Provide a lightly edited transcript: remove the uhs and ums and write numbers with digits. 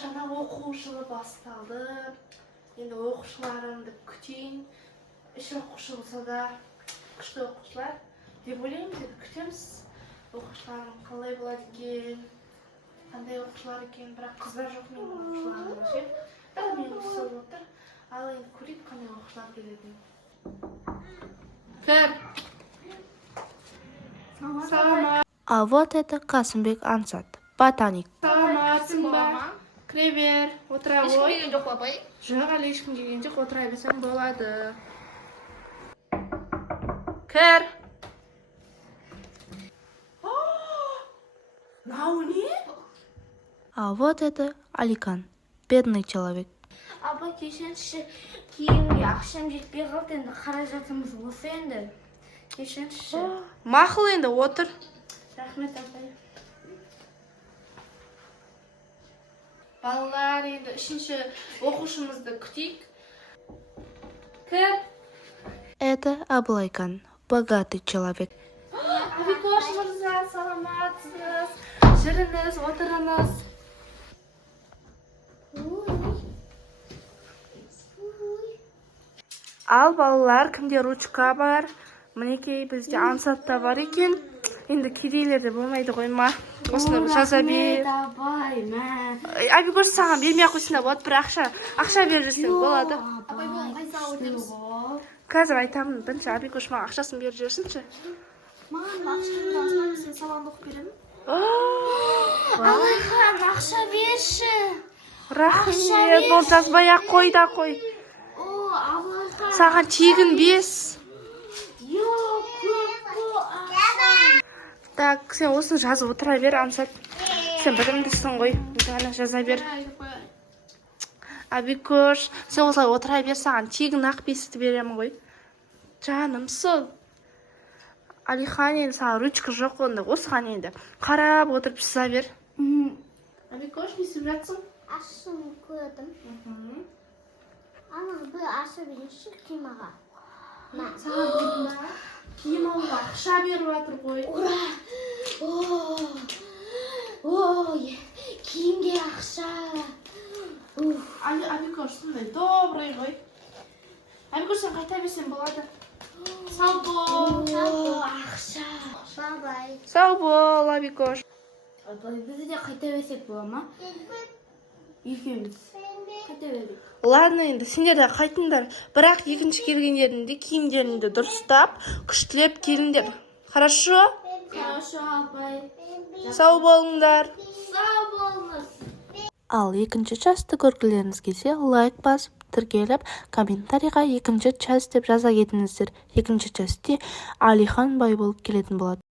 жаңа оқу жылы басталды. Енді оқушыларымды күтейін. Үш оқушы болса да күшті оқушылар деп ойлаймыз, енді күтеміз. Оқушыларым қалай болады екен, қандай оқушылар екен, бірақ қыздар жоқ менің оқушыларым ше. Бірақ мен ұстап отыр. Ал енді көрейік қандай оқушылар келетінін. Кір. Саламат. А вот это Касымбек Ансат, ботаник. Саламатсың ба? Кіре бер, отыра ғой. Ешкім келген жоқ па, апай? Жоқ, әлі ешкім келген жоқ, отыра берсең болады. Кір. Мынау не? А вот это Аликан, бедный человек. Апа, кешірші, киімге ақшам жетпей қалды, енді қаражатымыз осы енді. Кешірші. Мақұл енді, отыр. Рахмет, апай. Балалар, енді үшінші оқушымызды күтейік. Кір. Это Абылайкан, богатый человек. Абикош мырза, саламатсыз. Жүріңіз, отырыңыз. Ал балалар, кімде ручка бар? Мінекей бізде Ансатта бар екен. Енді кедейлерде болмайды ғой ма? Осыны жаза бер. Апай, мә. Абикош саған бермей қойсында болады, бір ақша беріп жүрсең болады. Апай, бұл қайса өтеміз? Қазір айтамын, бірінші Абикош маған ақшасын беріп жүрсінші. Маған ақшаны азмай сен салонда оқып беремін. Алайхан, ақша берші. Рахмет, ол жазбай-ақ қой да қой. Алайхан. Саған тегін 5. Йоқ, көп бұл ақша. Так, сен осыны жазып отыра бер, Ансат. Сен білімдісің ғой, ғана жаза бер. Абикош, сен осылай отыра бер, саған тегін ақ 5-ті беремін ғой. Жаным сол. Алихан, енді саған ручка жоқ онда, осыған енді қарап отырып жаза бер. Абикош, не істеп жатсың? Ақшаны көрдім. Ана, бір ақша беріңізші киімаға. Саған бүгін ба? Киім алуға ақша беріп жатыр ғой. Ой, киімге ақша. Абикош, сондай добрый ғой. Абикош, сен қайта берсең болады. Сау бол. Ақша. Бай-бай. Сау бол, Абикош. Абай, бізді де қайта берсек бола ма? Екеуміз. Қайта бердік. Ладно, енді сендер де қайтыңдар. Бірақ екінші келгендерінде киімдеріңді дұрыстап, күштілеп келіңдер. Хорошо? Хорошо, апай. Сау болыңдар. Сау болыңыз. Ал екінші часты көргілеріңіз келсе, лайк басып, тіркеліп, комментарийға екінші част деп жаза кетіңіздер. Екінші частте Алихан бай болып келетін болады.